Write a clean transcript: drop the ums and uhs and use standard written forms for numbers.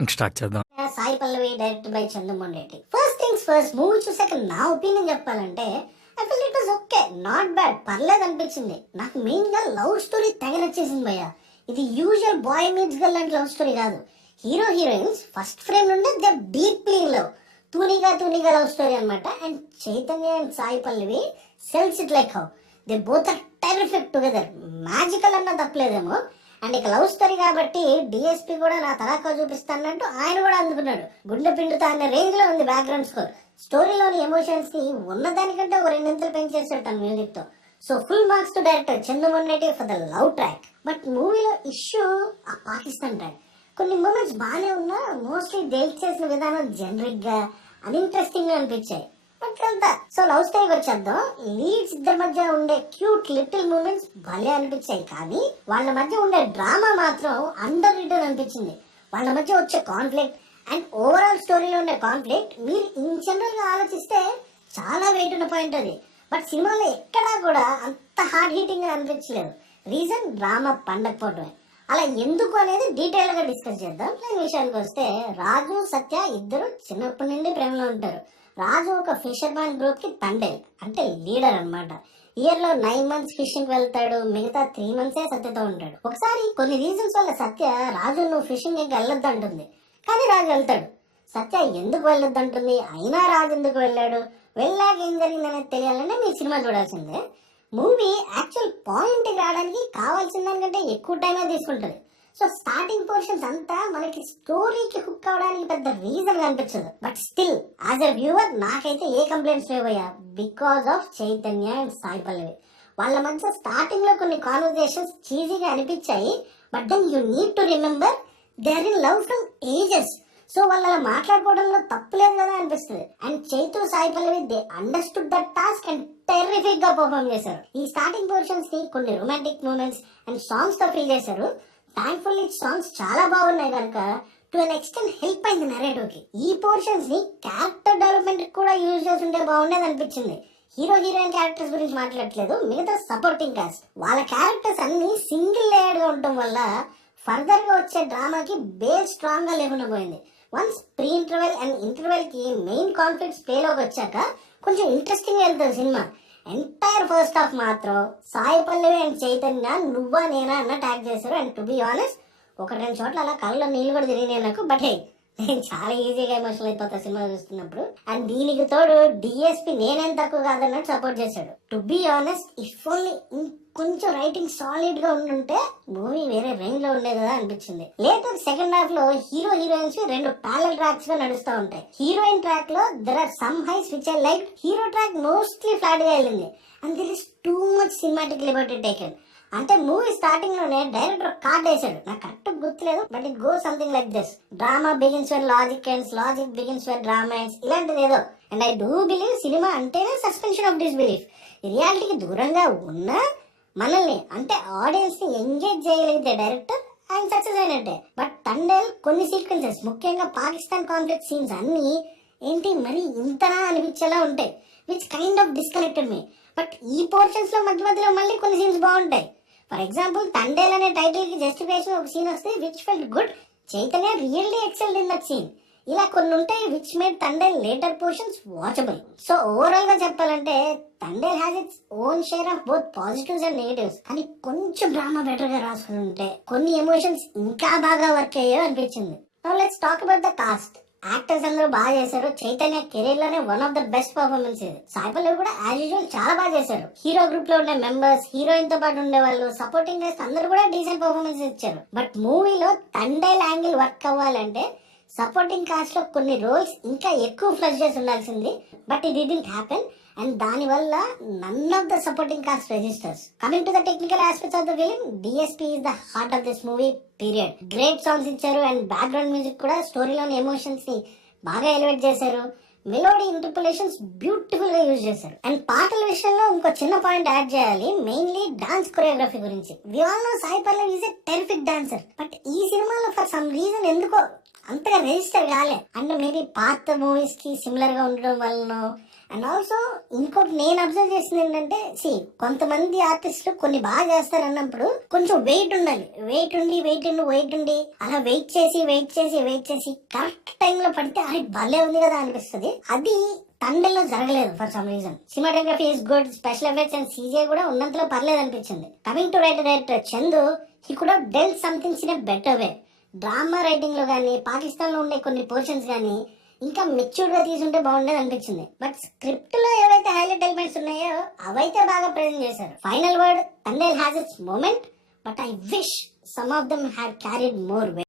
ఇంక స్టార్ట్ చేద్దాం. Sai Pallavi direct by Chandramohan Reddy. First things first, movie చూసాక నా ఒపీనియన్ చెప్పాలంటే I feel it was okay, not bad, పర్లేదు అనిపించింది. నాకు మెయిన్ గా లవ్ స్టోరీ తెగ నచ్చేసింది భయ్య. ఇది యూజువల్ బాయ్ మీట్స్ గర్ల్ లాంటి లవ్ స్టోరీ కాదు. హీరో హీరోయిన్స్ ఫస్ట్ ఫ్రేమ్ నుండి దే డీప్లీ లవ్, తూనిగా లవ్ స్టోరీ అనమాట. And Chaitanya and Sai Pallavi sells it like how they both are terrific together. Magical అన్న తప్పలేదేమో. అండ్ ఇక లవ్ స్టోరీ కాబట్టి డిఎస్పీ కూడా నా తడాకా చూపిస్తానంటూ ఆయన కూడా అందుకున్నాడు. గుండె పిండుతా అనే రేంజ్ లో ఉంది బ్యాక్గ్రౌండ్ స్కోర్. స్టోరీలోని ఎమోషన్స్ ని ఉన్నదానికంటే ఒక రెండింతలు పెంచేసాడు తన మ్యూజిక్ తో. So full marks to director Chandramohan Reddy for the love track. But మూవీలో ఇష్యూ ఆ పాకిస్తాన్ ట్రాక్. కొన్ని మూమెంట్స్ బాగానే ఉన్నా మోస్ట్లీ డేట్ చేసిన విధానం జనరిక్ గా అన్ఇంట్రెస్టింగ్ గా అనిపించాయి. సో లవ్ స్టోరీకి వచ్చేద్దాం. లీడ్స్ ఇద్దరి మధ్య ఉండే క్యూట్ లిటిల్ మూమెంట్స్ భలే అనిపించాయి, కానీ వాళ్ళ మధ్య ఉండే డ్రామా మాత్రం అండర్ రిటర్న్ అనిపించింది. వాళ్ళ మధ్య వచ్చే కాన్ఫ్లిక్ట్ అండ్ ఓవరాల్ స్టోరీలో ఉండే కాన్ఫ్లిక్ట్ మీరు ఇన్ జనరల్ గా ఆలోచిస్తే చాలా వెయిట్ ఉన్న పాయింట్ అది. బట్ సినిమాలో ఎక్కడా కూడా అంత హార్డ్ హీటింగ్ గా అనిపించలేదు. రీజన్ డ్రామా పండకపోవడమే. అలా ఎందుకు అనేది డీటెయిల్ గా డిస్కస్ చేద్దాం. నేను విషయానికి వస్తే రాజు సత్య ఇద్దరు చిన్నప్పటి నుండి ప్రేమలో ఉంటారు. రాజు ఒక ఫిషర్ మ్యాన్ గ్రూప్ కి తండ్రి, అంటే లీడర్ అనమాట. ఇయర్ లో 9 months ఫిషింగ్ వెళ్తాడు, మిగతా 3 months సత్యతో ఉంటాడు. ఒకసారి కొన్ని రీజన్స్ వల్ల సత్య రాజు నువ్వు ఫిషింగ్ ఇంకా వెళ్ళొద్దు అంటుంది, కానీ రాజు వెళ్తాడు. సత్య ఎందుకు వెళ్ళొద్దు అంటుంది, అయినా రాజు ఎందుకు వెళ్ళాడు, వెళ్ళాక ఏం జరిగిందనేది తెలియాలంటే మీరు సినిమా చూడాల్సిందే. మూవీ యాక్చువల్ పాయింట్ రావడానికి కావాల్సిన దానికంటే ఎక్కువ టైమే తీసుకుంటుంది. సో స్టార్టింగ్ పోర్షన్స్ అంతా మనకి స్టోరీకి హుక్ అవడానికి పెద్ద రీజన్ కనిపించదు. But still as a viewer నాకైతే ఏ కంప్లైంట్స్ లేవయ్యా, because of Chaitanya and Sai Pallavi. వాళ్ళ మధ్య స్టార్టింగ్ లో కొన్ని కాన్వర్జేషన్స్ చీజీగా అనిపించాయి. But then you need to remember they are in love from ages. So వాళ్ళు అలా మాట్లాడుకోవడంలో తప్పులేదు కదా అనిపిస్తుంది. And Chaitu Sai Pallavi they understood that task and terrific గా పర్ఫార్మ్ చేశారు. ఈ స్టార్టింగ్ పోర్షన్స్ ని కొన్ని రొమాంటిక్ మూమెంట్స్ అండ్ సాంగ్స్ తో ఫీల్ చేశారు. థ్యాంక్ఫుల్లీ సాంగ్స్ చాలా బాగున్నాయి కనుక టు అన్ ఎక్స్టెంట్ హెల్ప్ అయింది నెరేటివ్ కి. ఈ పోర్షన్స్ ని క్యారెక్టర్ డెవలప్మెంట్ కూడా యూజ్ చేస్తుంటే బాగుండేది అనిపించింది. హీరో హీరోయిన్ క్యారెక్టర్స్ గురించి మాట్లాడట్లేదు, మిగతా సపోర్టింగ్ కాస్ట్ వాళ్ళ క్యారెక్టర్స్ అన్ని సింగిల్ లేయర్డ్ గా ఉండటం వల్ల ఫర్దర్ గా వచ్చే డ్రామాకి బేస్ స్ట్రాంగ్ గా లేకుండా పోయింది. Once pre interval and interval కి మెయిన్ కాన్ఫ్లిక్ట్స్ ప్లేలోకి వచ్చాక కొంచెం ఇంట్రెస్టింగ్ గా వెళ్తుంది సినిమా. ఎంటైర్ ఫస్ట్ హాఫ్ మాత్రం సాయి పల్లవి అండ్ చైతన్య నువ్వా నేనా అన్న ట్యాగ్ చేశారు. అండ్ టు బి ఆనెస్ట్ ఒక 2 చోట్ల అలా కళ్ళలో నీళ్ళు కూడా తిరిగినాయి నాకు. బట్ హే, నేను చాలా ఈజీగా ఎమోషనల్ అయిపోతా సినిమా చూస్తున్నప్పుడు. అండ్ దీనికి తోడు డిఎస్పీ నేనేం తక్కువ కాదన్నట్టు సపోర్ట్ చేశాడు. To be honest if only కొంచెం రైటింగ్ సాలిడ్ గా ఉండుంటే మూవీ వేరే రేంజ్ లో ఉండేది కదా అనిపించింది. లేటర్ సెకండ్ హాఫ్ లో హీరో హీరోయిన్స్ 2 ప్యారలల్ ట్రాక్స్ గా నడుస్తూ ఉంటాయి. హీరోయిన్ ట్రాక్ లో there are some highs which I like. Hero track mostly flat గా వెళ్ళింది and there is too much cinematic liberty taken. అంటే మూవీ స్టార్టింగ్ లోనే డైరెక్టర్ కార్డ్ వేసాడు, నాకు కరెక్ట్ గుర్తులేదు, but it go something like this: drama begins when logic ends, logic begins when drama ends, ఇలాంటిది ఏదో. And I do believe cinema అంటేనే suspension of disbelief. రియాలిటీకి దూరంగా ఉన్నా మనల్ని అంటే ఆడియన్స్ ని ఎంగేజ్ చేయగలిగితే డైరెక్టర్ ఆయన సక్సెస్ అయినట్టే. బట్ తండేల్ కొన్ని సీక్వెన్సెస్, ముఖ్యంగా పాకిస్తాన్ కాన్ఫ్లిక్ట్ సీన్స్ అన్ని ఏంటి మరి ఇంతనా అనిపించేలా ఉంటాయి, which kind of disconnected me. But ఈ పోర్షన్స్ లో మధ్యలో మళ్ళీ కొన్ని సీన్స్ బాగుంటాయి. ఫర్ ఎగ్జాంపుల్ తండేల్ అనే టైటిల్ కి జస్టిఫికేషన్ ఒక సీన్ వస్తే which felt good. Chaitanya really excelled in that scene. ఇలా కొన్ని ఉంటాయి which made Thandel later portions watchable. So overall గా చెప్పాలంటే Thandel has its own share of both positives and negatives. కానీ కొంచెం డ్రామా బెటర్ గా రాసుకుని ఉంటే కొన్ని ఎమోషన్స్ ఇంకా బాగా వర్క్ అయ్యో అనిపించింది. Now let's talk about the cost. Actors అందరూ బాగా చేశారు. చైతన్య కెరీర్ లోనే one of the best performance ఇది. సాయి పల్లవి కూడా యాజ్ యూజువల్ చాలా బాగా చేశారు. హీరో గ్రూప్ లో ఉండే మెంబర్స్, హీరోయిన్ తో పాటు ఉండే వాళ్ళు, సపోర్టింగ్ గెస్ట్ అందరూ కూడా డీసెంట్ పర్ఫార్మెన్స్ ఇచ్చారు. బట్ మూవీలో తండేల్ యాంగిల్ వర్క్ అవ్వాలంటే సపోర్టింగ్ కాస్ట్ లో కొన్ని రోల్స్ ఇంకా ఎక్కువ ఫ్లష్ చేసి ఉండాల్సింది. But it didn't happen and దాని వల్ల none of the supporting cast registers. Coming to the technical aspects of the film, DSP is the heart of this movie period. Great songs ఇచ్చారు and background music కూడా స్టోరీలోని emotions ని బాగా elevate చేశారు. Melody interpolations beautiful గా use చేశారు. And పాటల విషయంలో ఇంకో చిన్న పాయింట్ యాడ్ చేయాలి, మెయిన్లీ డాన్స్ కొరియోగ్రఫీ గురించి. We all know Sai Pallavi is a terrific dancer. But ఈ సినిమాలో ఫర్ సమ్ రీజన్ ఎందుకో అంతగా రిజిస్టర్ కాలే. అంటే మేబీ పాత మూవీస్ కి సిమిలర్ గా ఉండడం వల్ల అండ్ ఆల్సో ఇంకోటి నేను అబ్జర్వ్ చేసింది ఏంటంటే కొంతమంది ఆర్టిస్టులు కొన్ని బాగా చేస్తారు అన్నప్పుడు కొంచెం వెయిట్ ఉండాలి, వెయిట్ ఉండి అలా వెయిట్ చేసి కరెక్ట్ టైంలో పడితే అది భలే ఉంది కదా అనిపిస్తుంది. అది తండేల్లో జరగలేదు for some reason. Cinematography is good, special effects and CG కూడా ఉన్నంతలో పర్లేదు అనిపించింది. Coming to director Chandu, he could have dealt somethings in a better way. Drama writing లో కానీ, పాకిస్తాన్ లో ఉండే కొన్ని పోర్షన్స్ కానీ ఇంకా మెచ్యూర్డ్ గా తీసుంటే బాగుండేది అనిపించింది. బట్ స్క్రిప్ట్ లో ఏవైతే హైలైట్ ఎలిమెంట్స్ ఉన్నాయో అవైతే బాగా ప్రెజెంట్ చేశారు. Final word, Thandel has its moment, but I wish some of them had carried more.